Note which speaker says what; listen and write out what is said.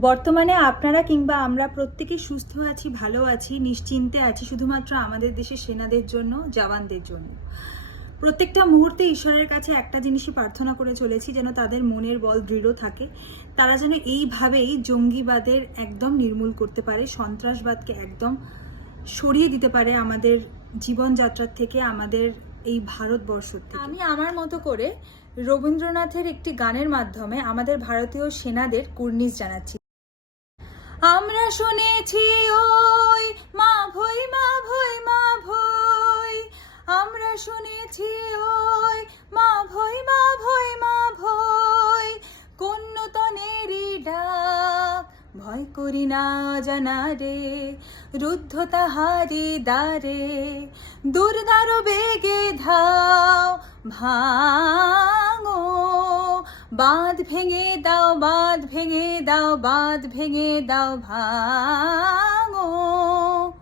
Speaker 1: বর্তমানে আপনারা কিংবা আমরা প্রত্যেকে সুস্থ আছি, ভালো আছি, নিশ্চিন্তে আছি, শুধুমাত্র আমাদের দেশের সেনাদের জন্য, জওয়ানদের জন্য। প্রত্যেকটা মুহূর্তে ঈশ্বরের কাছে একটা জিনিসই প্রার্থনা করে চলেছি, যেন তাদের মনের বল দৃঢ় থাকে। তারা যেন এইভাবেই জঙ্গিবাদের একদম নির্মূল করতে পারে, সন্ত্রাসবাদকে একদম সরিয়ে দিতে পারে আমাদের জীবনযাত্রার থেকে, আমাদের এই ভারতবর্ষ আমি আমার মতো করে রবীন্দ্রনাথের একটি গানের মাধ্যমে আমাদের ভারতীয় সেনাদের কুর্নিশ জানাচ্ছি। আমরা শুনেছি, ওই মা ভই মা ভই মা ভই আমরা শুনেছি, ওই মা ভই মা ভই মা ভই কন্যতনেরই ডাক, ভয় করি না জানা রে, রুদ্ধ তাহারি দ্বারে। দুর্দার বেগে ধাও ভাঙো বাঁধ ভেঙে দাও বাঁধ ভেঙে দাও বাঁধ ভেঙে দাও ভাঙ